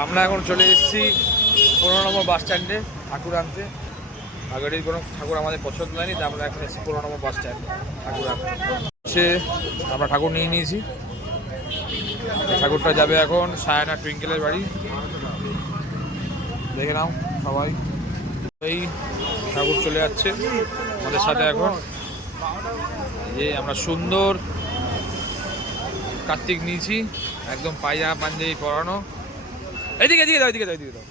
আমরা এখন চলে এসেছি 15 নম্বর বাস স্ট্যান্ডে ঠাকুর আনতে। আগের কোনো ঠাকুর আমাদের পছন্দ হয়নি, তাই আমরা এখন এসেছি 15 নম্বর বাস স্ট্যান্ডে ঠাকুর আনতে। আমরা ঠাকুর নিয়ে নিয়েছি। ঠাকুরটা যাবে এখন সায়না টুইঙ্কেলের বাড়ি। দেখে নাও সবাই, এই ঠাকুর চলে যাচ্ছে আমাদের সাথে এখন। যে আমরা সুন্দর কার্তিক নিয়েছি, একদম পায়জামা পাঞ্জাবি পরানো। এইদিকে এদিকে দাও, এদিকে দাও, এদিকে দাও।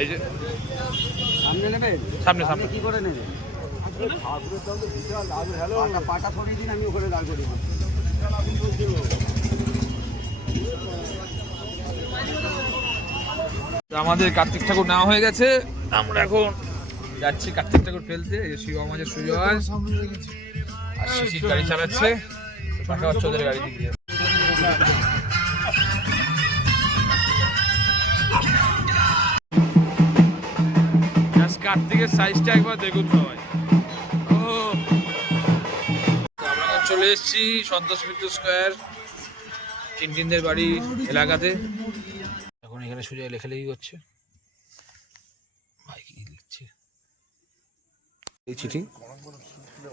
এই যে সামনে নেবে, সামনে সামনে কি করে নেবে? পাটা সরিয়ে দিন, আমি ওখানে দাঁড় করে দিই। আমাদের কার্তিক ঠাকুর নেওয়া হয়ে গেছে। আমরা এখন যাচ্ছি কার্তিক ঠাকুর ফেলতে। এই যে শিব আমাদের সুজয় আর শিশির গাড়ি চালাচ্ছে, ওদের গাড়ি দিয়ে। কার্তিকের সাইজটা একবার দেখুন সবাই। আমরা চলে এসেছি সন্তোষ মিত্র স্কোয়ার, টিনটিনদের বাড়ি এলাকাতে। এখন এখানে সুজয় লেখালেখি করছে। ভাই কি লিখছে? এই চিঠি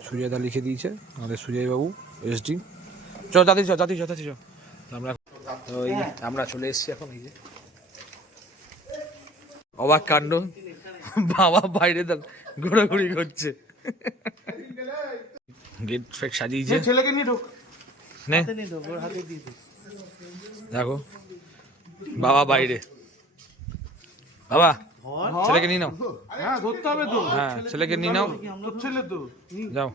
সুজয় দা লিখে দিয়েছে আমাদের সুজয় বাবু এসডি। চল দাদি চল, দাদি চল, দাদি চল। আমরা চলে এসেছি এখন। এই যে অবাক কাণ্ড, বাবা বাইরে ঘোরাঘুরি করছে। গেট ফেট সাজিয়েছে। ছেলেকে নিয়ে ঢোক, দেখো বাবা বাইরে। বাবা ছেলেকে নিয়ে নাও। হ্যাঁ ধরতে হবে তো। হ্যাঁ ছেলেকে নিয়ে নাও, ছেলে তো যাও।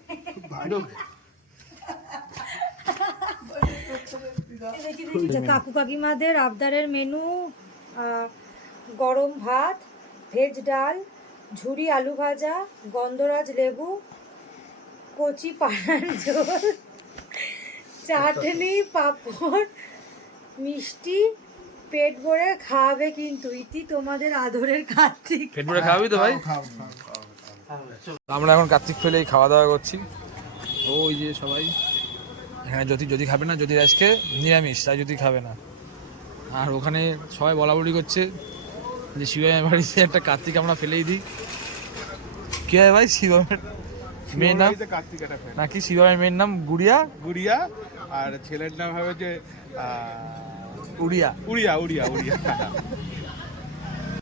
কাকু কাকিমাদের আবদারের মেনু: গরম ভাত, ভেজ ডাল, ঝুরি আলু ভাজা, গন্ধরাজ লেবু, কচি পানার ঝোল, চাটনি, পাঁপড়, মিষ্টি। পেট ভরে খাওয়াবে কিন্তু। ইতি তোমাদের আদরের কার্তিক। পেট ভরে খাওয়াবি তো ভাই? আমরা এখন কার্তিক ফেলেই খাওয়া দাওয়া করছি। ওই যে সবাই এখানে যদি খাবে না, যদি আজকে নিরামিষ, তাই যদি খাবে না। আর ওখানে সবাই বলাবলি করছে যে শিবামের বাড়িতে একটা কার্তিক আমরা ফেলেই দিই। কি হয় ভাই, শিবামের মেয়ের নাম নাকি? শিবামের মেয়ের নাম গুড়িয়া, গুড়িয়া, আর ছেলের নাম হবে যে উড়িয়া। উড়িয়া উড়িয়া উড়িয়া।